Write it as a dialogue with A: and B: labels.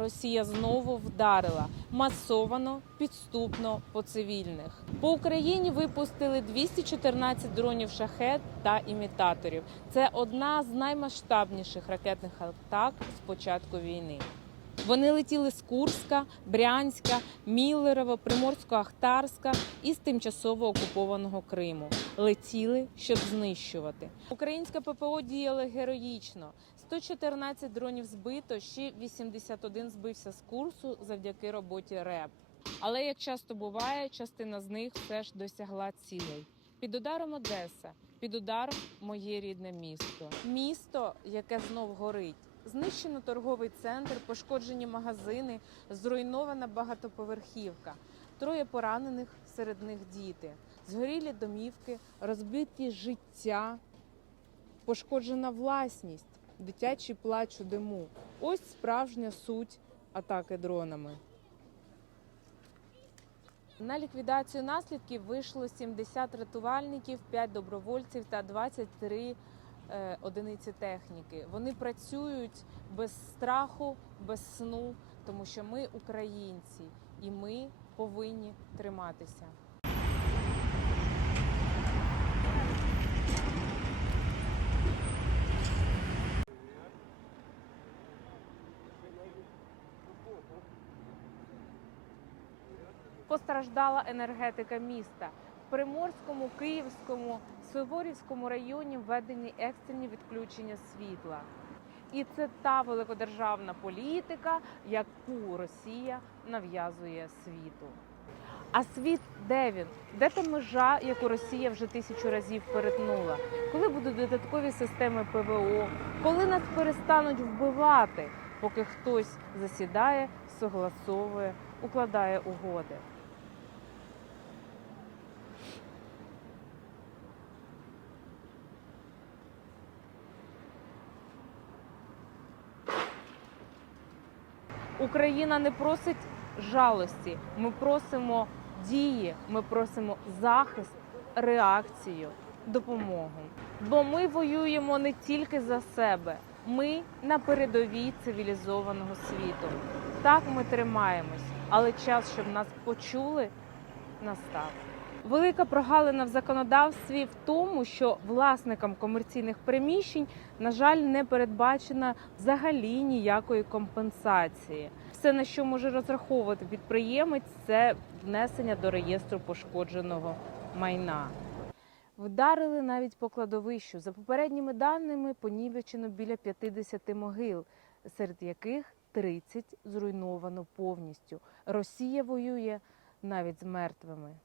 A: Росія знову вдарила масовано, підступно по цивільних. По Україні випустили 214 дронів шахет та імітаторів. Це одна з наймасштабніших ракетних атак з початку війни. Вони летіли з Курська, Брянська, Міллерово, Приморсько-Ахтарська і з тимчасово окупованого Криму. Летіли, щоб знищувати. Українське ППО діяло героїчно. 114 дронів збито, ще 81 збився з курсу завдяки роботі РЕП. Але як часто буває, частина з них все ж досягла цілей. Під ударом Одеса, під ударом моє рідне місто. Місто, яке знов горить. Знищено торговий центр, пошкоджені магазини, зруйнована багатоповерхівка. Троє поранених, серед них діти, згорілі домівки, розбиті життя, пошкоджена власність, дитячий плач у диму. Ось справжня суть атаки дронами. На ліквідацію наслідків вийшло 70 рятувальників, 5 добровольців та 23 е, одиниці техніки. Вони працюють без страху, без сну, тому що ми українці і ми повинні триматися. Постраждала енергетика міста. В Приморському, Київському, Суворівському районі введені екстрені відключення світла. І це та великодержавна політика, яку Росія нав'язує світу. А світ де він? Де та межа, яку Росія вже тисячу разів перетнула? Коли будуть додаткові системи ПВО? Коли нас перестануть вбивати, поки хтось засідає, согласовує, укладає угоди? Україна не просить жалості. Ми просимо дії, ми просимо захист, реакцію, допомогу. Бо ми воюємо не тільки за себе, ми на передовій цивілізованого світу. Так ми тримаємось, але час, щоб нас почули, настав. Велика прогалина в законодавстві в тому, що власникам комерційних приміщень, на жаль, не передбачена взагалі ніякої компенсації. Все, на що може розраховувати підприємець, це внесення до реєстру пошкодженого майна. Вдарили навіть по кладовищу. За попередніми даними, понівечено біля 50 могил, серед яких 30 зруйновано повністю. Росія воює навіть з мертвими.